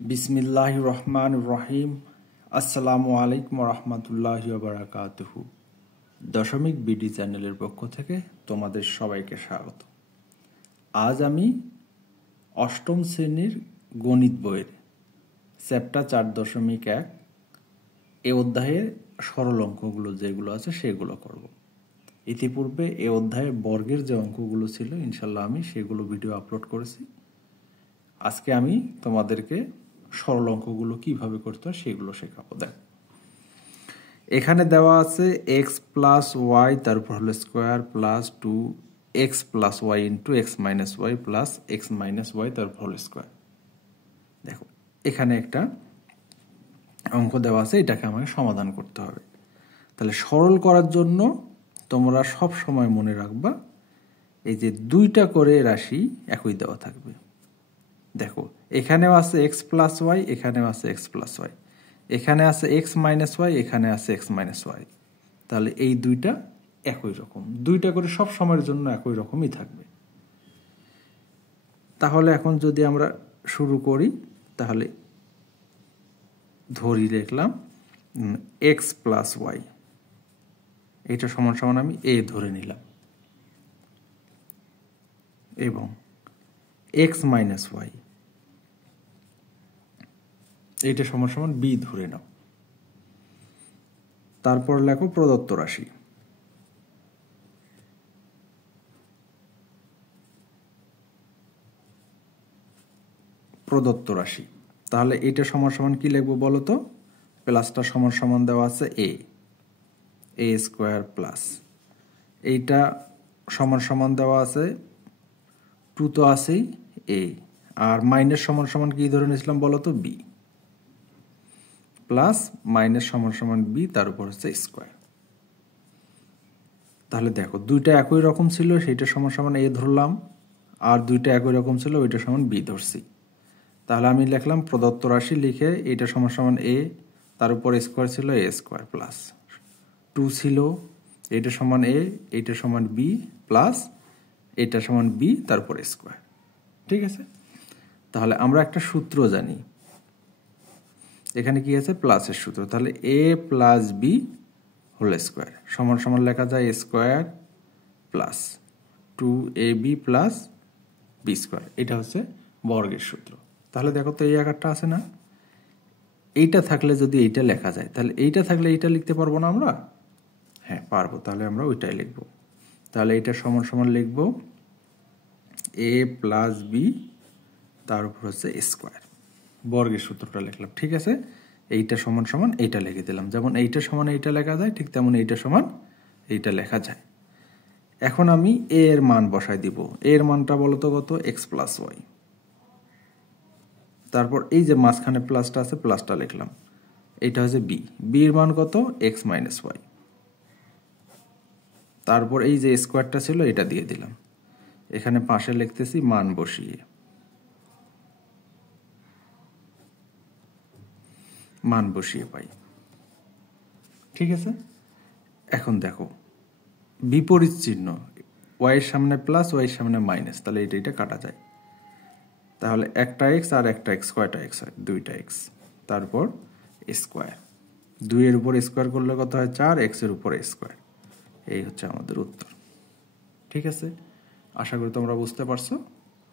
বিসমিল্লাহির রহমানির রহিম। আসসালামু আলাইকুম রহমতুল্লাহি ওয়া বারাকাতুহু। দশমিক বিডি চ্যানেলের পক্ষ থেকে তোমাদের সবাইকে স্বাগত। আজ আমি অষ্টম শ্রেণীর গণিত বইয়ের চ্যাপ্টার 4.1 এ অধ্যায়ের সরল অঙ্কগুলো যেগুলো আছে সেগুলো করব। ইতিপূর্বে এ অধ্যায়ের বর্গের যে অঙ্কগুলো ছিল ইনশাল্লাহ আমি সেগুলো ভিডিও আপলোড করেছি। আজকে আমি তোমাদেরকে সরল অঙ্কগুলো কিভাবে করতে হয় সেগুলো শেখাবো। দেখ, এখানে দেওয়া আছে এক্স প্লাস ওয়াই তারপর হলো square plus 2x plus Y into X minus Y plus X minus Y তারপর হলো স্কোয়ার। দেখো, এখানে একটা অঙ্ক দেওয়া আছে, এটাকে আমাকে সমাধান করতে হবে। তাহলে সরল করার জন্য তোমরা সব সময় মনে রাখবা এই যে দুইটা করে রাশি একই দেওয়া থাকবে। দেখো, এখানেও আছে এক্স প্লাস ওয়াই, এখানেও আছে এক্স প্লাস ওয়াই, এখানে আছে এক্স মাইনাস ওয়াই, এখানে আছে এক্স মাইনাস ওয়াই। তাহলে এই দুইটা একই রকম, দুইটা করে সব সময়ের জন্য একই রকমই থাকবে। তাহলে এখন যদি আমরা শুরু করি, তাহলে ধরি লিখলাম এক্স প্লাস ওয়াই, এটা সমান সমান আমি এ ধরে নিলাম, এবং এক্স মাইনাস ওয়াই এইটা সমান সমান বি ধরে নাও। তারপর লেখো প্রদত্ত রাশি। প্রদত্ত রাশি, তাহলে এইটা সমান সমান কি লিখবো বলো তো? প্লাসটা সমান সমান দেওয়া আছে এ স্কোয়ার প্লাস, এইটা সমান সমান দেওয়া আছে 2 তো আছেই এ, আর মাইনাস সমান সমান কি ধরে নিয়েছিলাম বলো তো? বি, প্লাস মাইনাস সমান সমান বি, তার উপর হচ্ছে স্কোয়ার। তাহলে দেখো, দুইটা একই রকম ছিল, সেইটা সমান সমান এ ধরলাম, আর দুইটা একই রকম ছিল ওইটা সমান বি ধরছি। তাহলে আমি লিখলাম প্রদত্ত রাশি লিখে এইটা সমান সমান এ, তার উপর স্কোয়ার ছিল এ স্কোয়ার প্লাস 2 ছিল, এইটা সমান এ, এইটা সমান বি, প্লাস এইটা সমান বি তার উপর স্কোয়ার। ঠিক আছে? তাহলে আমরা একটা সূত্র জানি, এখানে কি আছে? প্লাসের সূত্র। তাহলে A plus B whole square সমান সমান লেখা যায় square plus 2ab plus B square. এটা হচ্ছে বর্গের সূত্র। তাহলে দেখো তো, এই আকারটা আছে না? এইটা থাকলে যদি এইটা লেখা যায়, তাহলে এইটা থাকলে এইটা লিখতে পারবো না আমরা? হ্যাঁ পারবো, তাহলে আমরা ওইটাই লিখব। তাহলে এটা সমান সমান লিখব এ প্লাস বি তার উপর হচ্ছে স্কোয়ার, বর্গের সূত্রটা লিখলাম। ঠিক আছে? এইটা সমান সমান এইটা লিখে দিলাম। যেমন এইটা সমান এইটা লেখা যায়, ঠিক তেমন এইটা সমান এইটা লেখা যায়। এখন আমি এ এর মান বসাই দিব। এর মানটা বলতো কত? X plus Y. তারপর এই যে মাঝখানে প্লাসটা আছে, প্লাসটা লিখলাম। এইটা হচ্ছে বি, বি এর মান কত? X minus Y. তারপর এই যে স্কোয়ারটা ছিল এটা দিয়ে দিলাম, এখানে পাশে লিখতেছি মান বসিয়ে, মান বসিয়ে পাই। ঠিক আছে? এখন দেখো, বিপরীত চিহ্ন, ওয়াইয়ের সামনে প্লাস ওয়াইয়ের সামনে মাইনাস, তাহলে এটা কাটা যায়। তাহলে একটা এক্স আর একটা এক্স, কয়টা এক্স হয়? 2টা এক্স, তারপর স্কোয়ার, 2 এর উপর স্কোয়ার করলে কত হয়? 4, এক্স এর উপর স্কোয়ার। এই হচ্ছে আমাদের উত্তর। ঠিক আছে? আশা করি তোমরা বুঝতে পারছো।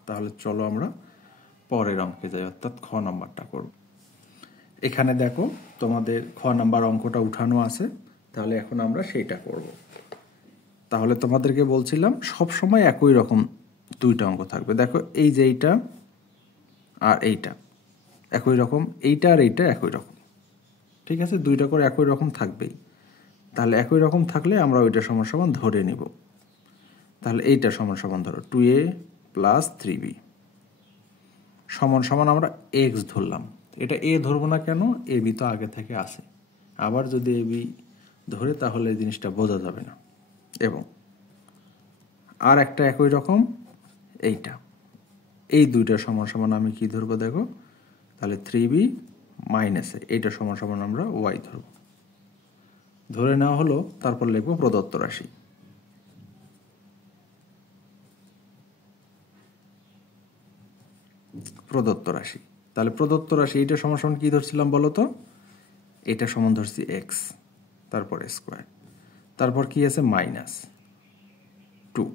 তাহলে চলো আমরা পরের অঙ্কে যাই, অর্থাৎ খ নাম্বারটা করব। এখানে দেখো, তোমাদের খ নাম্বার অঙ্কটা উঠানো আছে, তাহলে এখন আমরা সেইটা করব। তাহলে তোমাদেরকে বলছিলাম সব সময় একই রকম দুইটা অঙ্ক থাকবে। দেখো, এই যে এইটা আর এইটা একই রকম, এইটা আর এইটা একই রকম। ঠিক আছে? দুইটা করে একই রকম থাকবেই। তাহলে একই রকম থাকলে আমরা ওইটা সমান সমান ধরে নিব। তাহলে এইটা সমান সমান ধরো 2a প্লাস 3b সমান সমান আমরা এক্স ধরলাম। এটা এ ধরবো না কেন? এ বি তো আগে থেকে আছে, আবার যদি এ বি ধরে তাহলে এই জিনিসটা বোঝা যাবে না। এবং আর একটা একই রকম এইটা, এই দুইটা সমান সমান আমি কি ধরবো? দেখো, তাহলে 3b মাইনাসে এইটা সমান সমান আমরা ওয়াই ধরব। ধরে নেওয়া হলো, তারপর লিখবো প্রদত্ত রাশি। প্রদত্ত রাশি, তাহলে প্রদত্ত রাশি এইটা সমান সমান কি ধরছিলাম বলো তো? এটা সমান ধরছি এক্স, তারপর স্কোয়ার, তারপর কি আছে -2,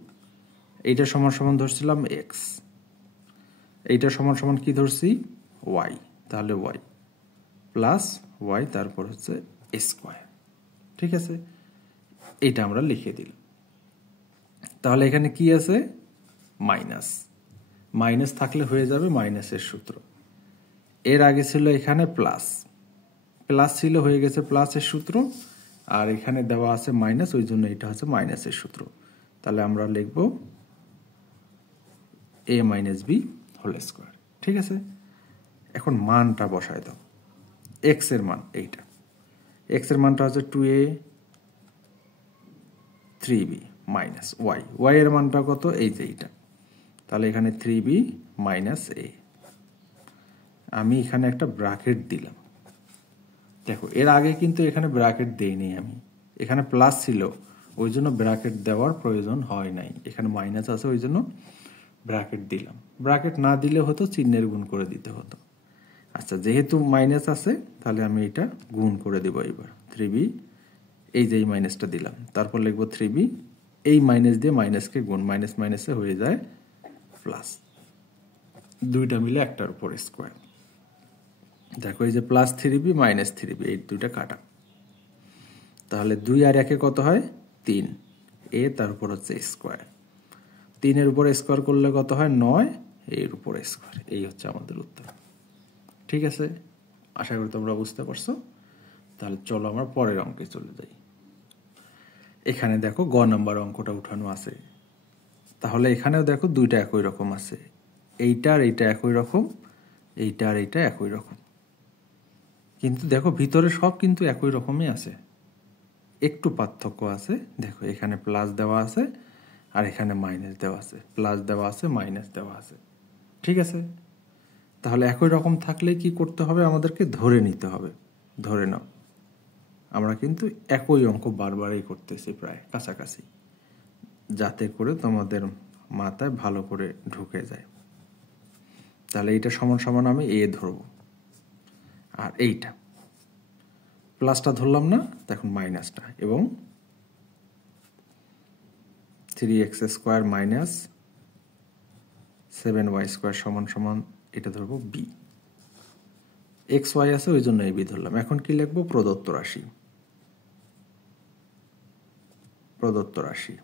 এইটা সমান সমান ধরছিলাম এক্স, এইটা সমান সমান কি ধরছি ওয়াই, তাহলে ওয়াই প্লাস ওয়াই তারপর হচ্ছে স্কোয়ার। ঠিক আছে, এইটা আমরা লিখে দিলাম। তাহলে এখানে কি আছে মাইনাস, মাইনাস থাকলে হয়ে যাবে মাইনাসের সূত্র। এর আগে ছিল এখানে প্লাস, প্লাস ছিল হয়ে গেছে প্লাসের সূত্র, আর এখানে দেওয়া আছে মাইনাস, ওই জন্য এটা হচ্ছে মাইনাসের সূত্র। তাহলে আমরা লিখব a minus B whole square. ঠিক আছে, এখন মানটা বসায় দাও। এক্স এর মান এইটা, এক্স এর মানটা হচ্ছে 2a 3b minus Y, Y এর মানটা কত এই যে এইটা, তাহলে এখানে 3b মাইনাস a। আমি এখানে একটা ব্র্যাকেট দিলাম। দেখো এর আগে কিন্তু এখানে ব্র্যাকেট দেইনি আমি, এখানে প্লাস ছিল ওই জন্য ব্র্যাকেট দেওয়ার প্রয়োজন হয় নাই, এখানে মাইনাস আছে ওই জন্য ব্র্যাকেট দিলাম। ব্র্যাকেট না দিলে হতো চিহ্নের গুণ করে দিতে হতো। আচ্ছা, যেহেতু মাইনাস আছে তাহলে আমি এটা গুণ করে দেব এবার। 3b, এই যে এই মাইনাসটা দিলাম, তারপর লিখবো 3b, এই মাইনাস দিয়ে মাইনাসকে গুণ, মাইনাস মাইনাসে হয়ে যায় প্লাস, দুইটা মিলে একটার উপর স্কোয়ার। দেখো এই যে প্লাস 3b মাইনাস 3b, এই দুইটা কাটা, তাহলে 2 আর 1 কত হয় 3, এ তার উপর হচ্ছে স্কোয়ার, 3 এর উপর স্কোয়ার করলে কত হয় 9, এর উপর স্কোয়ার। এই হচ্ছে আমাদের উত্তর। ঠিক আছে, আশা করি তোমরা বুঝতে পারছো। তাহলে চলো আমরা পরের অঙ্কে চলে যাই। এখানে দেখো গ নাম্বার অঙ্কটা উঠানো আছে, তাহলে এখানেও দেখো দুইটা একই রকম আছে, এইটা আর এইটা একই রকম, এইটা আর এইটা একই রকম, কিন্তু দেখো ভিতরে সব কিন্তু একই রকমই আছে, একটু পার্থক্য আছে। দেখো এখানে প্লাস দেওয়া আছে আর এখানে মাইনাস দেওয়া আছে, প্লাস দেওয়া আছে মাইনাস দেওয়া আছে। ঠিক আছে, তাহলে একই রকম থাকলে কি করতে হবে আমাদেরকে ধরে নিতে হবে। ধরে নাও আমরা কিন্তু একই অঙ্ক বারবারই করতেছি, প্রায় কাছাকাছি, যাতে করে তোমাদের মাথায় ভালো করে ঢুকে যায়। তাহলে এইটা সমান সমান আমি এ ধরব, আর এইটা প্লাসটা ধরলাম না, এখন মাইনাসটা, এবং 3x square minus 7y square সমান সমান এটা ধরবো বি, এক্স ওয়াই আছে ওই জন্য এই বি ধরলাম। এখন কি লিখবো প্রদত্ত রাশি, প্রদত্ত রাশি।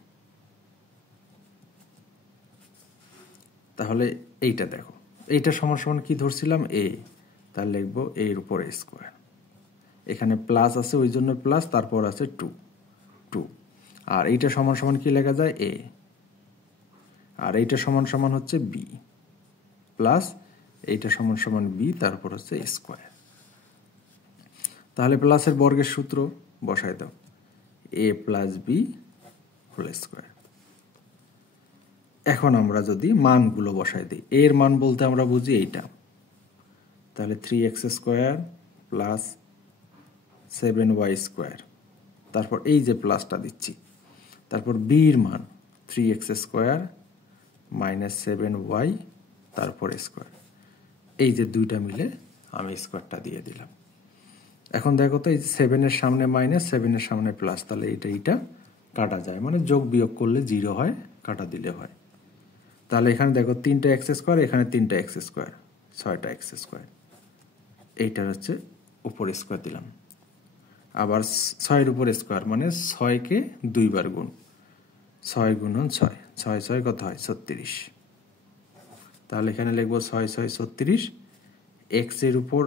তাহলে এইটা দেখো, এইটা সমান সমান কি ধরছিলাম এ, তাহলে লিখবো এর উপর স্কোয়ার, এখানে প্লাস আছে ওই জন্য প্লাস, তারপর আছে 2, আর এইটা সমান সমান কি লেখা যায় এ, আর এইটা সমান সমান হচ্ছে বি, প্লাস এইটা সমান সমান বি, তারপর হচ্ছে স্কোয়ার। তাহলে প্লাসের বর্গের সূত্র বসায় দাও, এ প্লাস বি হোল স্কোয়ার। এখন আমরা যদি মানগুলো বসাই দিই, এর মান বলতে আমরা বুঝি এইটা, তাহলে 3x square plus 7y square, তারপর এই যে প্লাসটা দিচ্ছি, তারপর বির মান 3x স্কোয়ার মাইনাস 7y তারপর স্কোয়ার, এই যে দুইটা মিলে আমি স্কোয়ারটা দিয়ে দিলাম। এখন দেখো তো এই 7-এর সামনে মাইনাস, 7-এর সামনে প্লাস, তাহলে এইটা কাটা যায়, মানে যোগ বিয়োগ করলে 0 হয়, কাটা দিলে হয়। তাহলে এখানে দেখো 3টা এক্স স্কোয়ার, এখানে 3টা এক্স স্কোয়ার, 6টা এক্স স্কোয়ার, এইটার হচ্ছে উপর স্কোয়ার দিলাম, আবার 6-এর উপর স্কোয়ার মানে 6কে 2 বার গুণ, 6 গুণন 6, 6 6 কত হয় 36, তাহলে এখানে লিখবো 6 6 36, এক্স এর উপর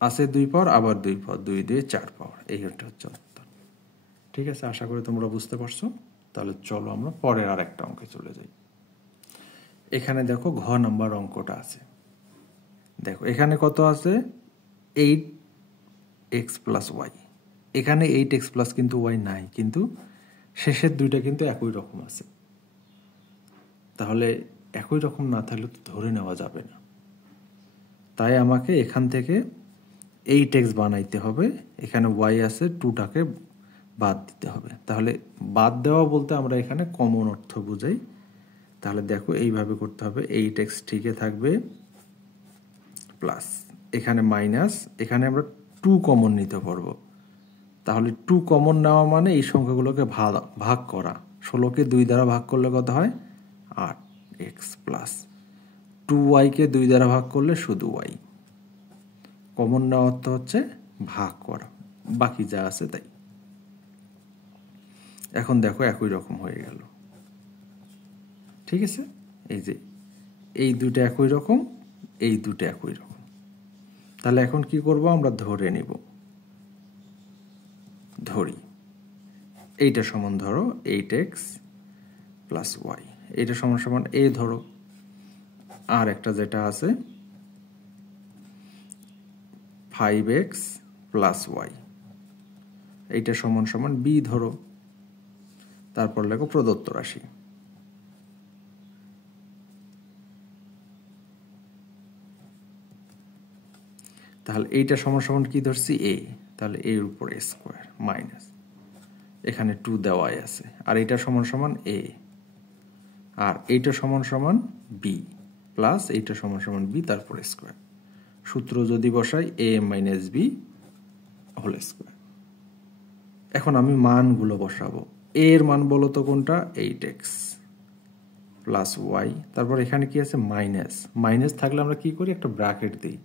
আছে 2 পাওয়ার, আবার 2 পাওয়ার, 2 2 4 পাওয়ার, এই হচ্ছে উত্তর। ঠিক আছে, আশা করি তোমরা বুঝতে পারছো। তাহলে চলো আমরা পরের আরেকটা অঙ্কে চলে যাই। এখানে দেখো ঘ নাম্বার অঙ্কটা আছে, দেখো এখানে কত আছে 8x প্লাস ওয়াই, এখানে 8x প্লাস কিন্তু ওয়াই নাই, কিন্তু শেষের দুইটা কিন্তু একই রকম আছে, তাহলে একই রকম না থাকলে তো ধরে নেওয়া যাবে না, তাই আমাকে এখান থেকে 8x বানাইতে হবে, এখানে ওয়াই আছে 2টাকে বাদ দিতে হবে। তাহলে বাদ দেওয়া বলতে আমরা এখানে কমন অর্থ বুঝাই, তাহলে দেখো এইভাবে করতে হবে, 8x ঠিকই থাকবে, প্লাস এখানে মাইনাস, এখানে আমরা 2 কমন নিতে পারবো। তাহলে 2 কমন নেওয়া মানে এই সংখ্যাগুলোকে ভাগ করা। 16কে 2 দ্বারা ভাগ করলে কত হয়? 8x প্লাস 2y-কে 2 দ্বারা ভাগ করলে শুধু y। কমন নেওয়া অর্থ হচ্ছে ভাগ করা, বাকি যা আছে তাই। এখন দেখো একই রকম হয়ে গেল, ঠিক আছে? এই যে এই দুটো একই রকম, এই দুটো একই রকম। তাহলে এখন কি করব? আমরা ধরে নিব। ধরি এইটা সমান ধরো 8x প্লাস y, এইটা সমান সমান a ধরো, আর একটা যেটা আছে 5x প্লাস y, এইটা সমান সমান b ধরো। তারপর লেখো প্রদত্ত রাশি। তাহলে এইটা সমান সমান কি ধরছি? a। তাহলে a এর উপর a স্কয়ার মাইনাস এখানে 2 দেওয়াই আছে, আর এইটা সমান সমান a, আর এইটা সমান সমান b প্লাস এইটা সমান সমান b তারপর স্কয়ার। সূত্র যদি বসাই a minus b whole square. এখন আমি মানগুলো বসাবো। a এর মান বলো তো কোনটা? 8x প্লাস y, তারপর এখানে কি আছে? মাইনাস। মাইনাস থাকলে আমরা কি করি? একটা ব্র্যাকেট দিই।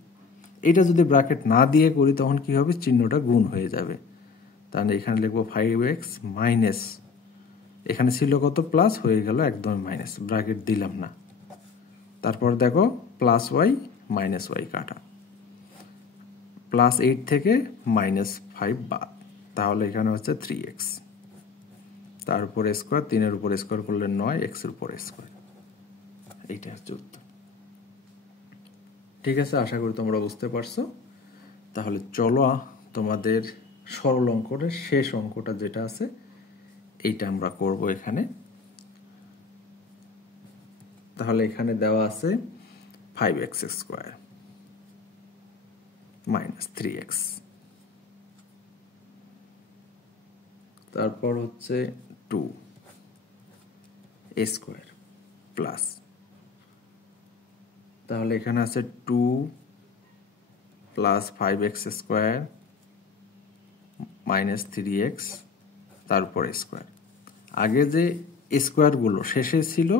এটা যদি ব্র্যাকেট না দিয়ে করি তখন কি হবে? চিহ্নটা গুণ হয়ে যাবে। তাহলে এখানে লিখবো 5x মাইনাস, এখানে ছিল কত? প্লাস, হয়ে গেল একদম মাইনাস, ব্র্যাকেট দিলাম না। তারপর দেখো প্লাস y মাইনাস y কাটা, প্লাস 8 থেকে মাইনাস 5 বাদ, তাহলে এখানে হচ্ছে 3x, তার উপর স্কোয়ার, 3-এর উপর স্কোয়ার করলে 9, x এর উপর স্কোয়ার। এইটা হচ্ছে উত্তর। ঠিক আছে, আশা করি তোমরা বুঝতে পারছো। তাহলে চলো তোমাদের সরল অঙ্কের শেষ অঙ্কটা যেটা আছে এইটা আমরা করব এখানে। তাহলে এখানে দেওয়া আছে 5x স্কোয়ার মাইনাস 3x, তারপর হচ্ছে 2 a স্কোয়ার প্লাস, তাহলে এখানে আছে 2 plus 5x square minus 3x তারপর স্কোয়ার। আগে যে স্কোয়ারগুলো শেষে ছিল,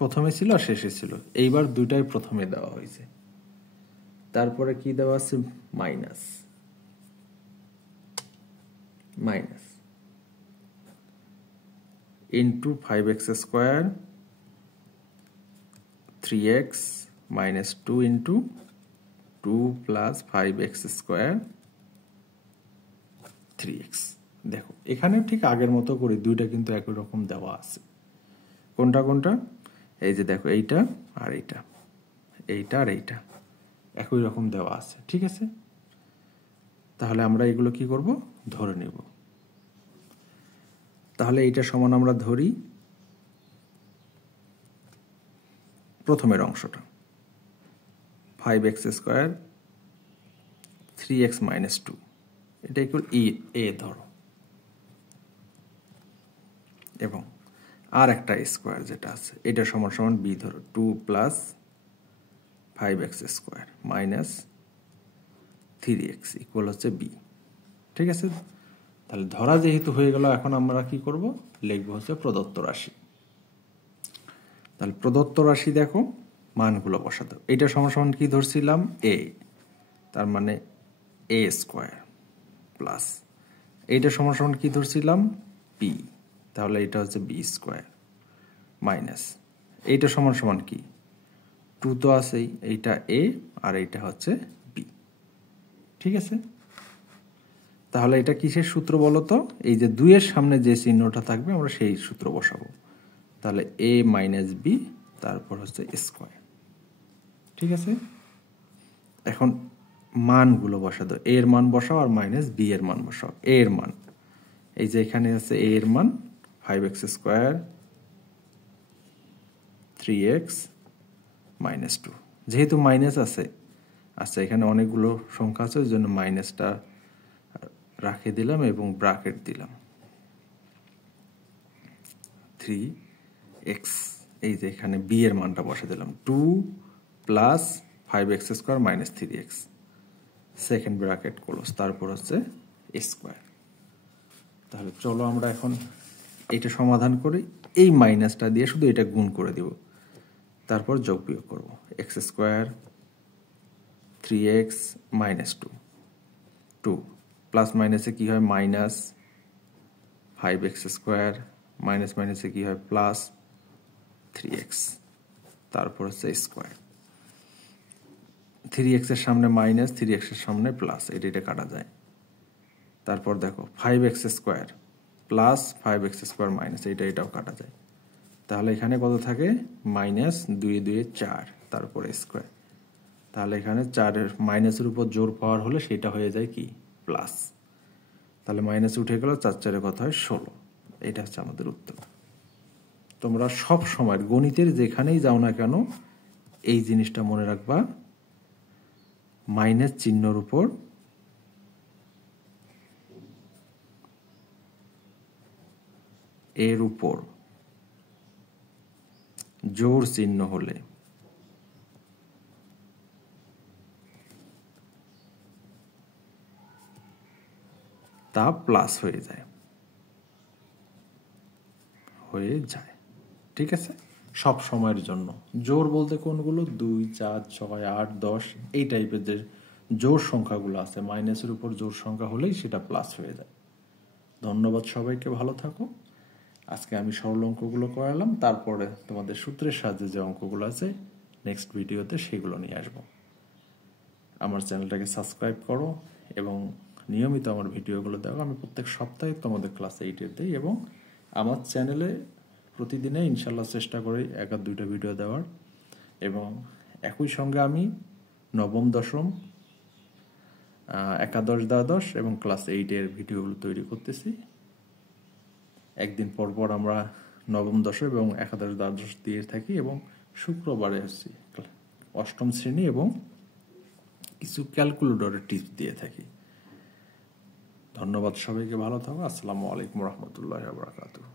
প্রথমে ছিল আর শেষে ছিল, এইবার দুইটাই প্রথমে দেওয়া হয়েছে। তারপরে কি দেওয়া আছে? Minus minus into 5x square 3x minus 2 into 2 plus 5x square 3x। দেখো এখানে ঠিক আগের মতো করে দুইটা কিন্তু একই রকম দেওয়া আছে। কোনটা কোনটা? এই যে দেখো এইটা আর এইটা, এইটা আর এইটা একই রকম দেওয়া আছে, ঠিক আছে? তাহলে আমরা এগুলো কি করব? ধরে নেব। তাহলে এইটা সমান আমরা ধরি প্রথমের অংশটা 5x স্কোয়ার 3x মাইনাস 2, এটা ইকুয়াল a ধরো, এবং আর একটা স্কোয়ার যেটা আছে এটা সমান সমান b ধরো, 2 plus 5x square minus 3x equal হচ্ছে b, ঠিক আছে? তাহলে ধরা যেহেতু হয়ে গেল, এখন আমরা কি করব? লিখব হচ্ছে প্রদত্ত রাশি। তাহলে প্রদত্ত রাশি দেখো মানগুলো বসাতে, এটা সমান সমান কি ধরছিলাম? a, তার মানে a স্কোয়ার প্লাস এইটা সমান সমান কি ধরছিলাম? b, তাহলে এটা হচ্ছে b স্কোয়ার মাইনাস এইটা সমান সমান কি? 2 তো আছেই, এইটা a আর এইটা হচ্ছে b, ঠিক আছে? তাহলে এটা কিসের সূত্র বলো তো? এই যে 2 এর সামনে যে চিহ্নটা থাকবে আমরা সেই সূত্র বসাবো। তাহলে a মাইনাস b তারপর হচ্ছে স্কোয়ার, ঠিক আছে? এখন মানগুলো বসা দাও, a এর মান বসাও আর মাইনাস b এর মান বসাও। a এর মান এই যে এখানে আছে, a এর মান 5x স্কোয়ার 3x মাইনাস 2, যেহেতু মাইনাস আছে, আচ্ছা এখানে অনেকগুলো সংখ্যা আছে ওই জন্য মাইনাসটা রাখে দিলাম এবং ব্র্যাকেট দিলাম 3x, এই যে এখানে b এর মানটা বসে দিলাম 2 plus 5x² minus 3x, second bracket close, তারপর হচ্ছে স্কোয়ার। তাহলে চলো আমরা এখন এটা সমাধান করি। এই মাইনাসটা দিয়ে শুধু এটা গুণ করে দিব, তারপর যোগ বিয়োগ করবো। x² 3x মাইনাস 2 প্লাস মাইনাসে কি হয় মাইনাস, 5x² মাইনাস মাইনাসে কি হয় প্লাস 3x, তারপর হচ্ছে স্কোয়ার। 3x এর সামনে মাইনাস, 3x এর সামনে প্লাস, এটা কাটা যায়। তারপর দেখো 5x² প্লাস 5x² মাইনাস, এটাও কাটা যায়। তাহলে এখানে কত থাকে মাইনাস, 2 2 4, তারপরে স্কোয়ার। তাহলে এখানে 4 মাইনাসের উপর জোর পাওয়ার হলে সেটা হয়ে যায় কি প্লাস। তাহলে মাইনাস উঠে গেল, 4 4 কত হয় 16। এটা হচ্ছে আমাদের উত্তর। তোমরা সব সময় গণিতের যেখানেই যাও না কেন এই জিনিসটা মনে রাখবা, মাইনাস চিহ্নর উপর এর উপর জোর চিহ্ন হলে তা প্লাস হয়ে যায়। ঠিক আছে, সব সময়ের জন্য। জোর বলতে কোনগুলো, 2 4 6 8 10 এই টাইপের যে জোর সংখ্যাগুলো আছে, মাইনাসের উপর জোর সংখ্যা হলেই সেটা প্লাস হয়ে যায়। ধন্যবাদ সবাইকে, ভালো থাকো। আজকে আমি সরল অঙ্কগুলো করালাম, তারপরে তোমাদের সূত্রের সাহায্যে যে অঙ্কগুলো আছে নেক্সট ভিডিওতে সেগুলো নিয়ে আসবো। আমার চ্যানেলটাকে সাবস্ক্রাইব করো এবং নিয়মিত আমার ভিডিওগুলো দেখো। আমি প্রত্যেক সপ্তাহে তোমাদের ক্লাস 8-এর দিই এবং আমার চ্যানেলে প্রতিদিনে ইনশাল্লাহ চেষ্টা করি 1-2টা ভিডিও দেওয়ার। এবং একই সঙ্গে আমি নবম, দশম, একাদশ, দ্বাদশ এবং ক্লাস 8-এর ভিডিওগুলো তৈরি করতেছি। একদিন পর পর আমরা নবম, দশম এবং একাদশ, দ্বাদশ দিয়ে থাকি এবং শুক্রবারে হচ্ছে অষ্টম শ্রেণী এবং কিছু ক্যালকুলেটরের টিপস দিয়ে থাকি। ধন্যবাদ সবাইকে, ভালো থাকো। আসসালামু আলাইকুম রহমতুল্লাহি ওয়া বারাকাতুহু।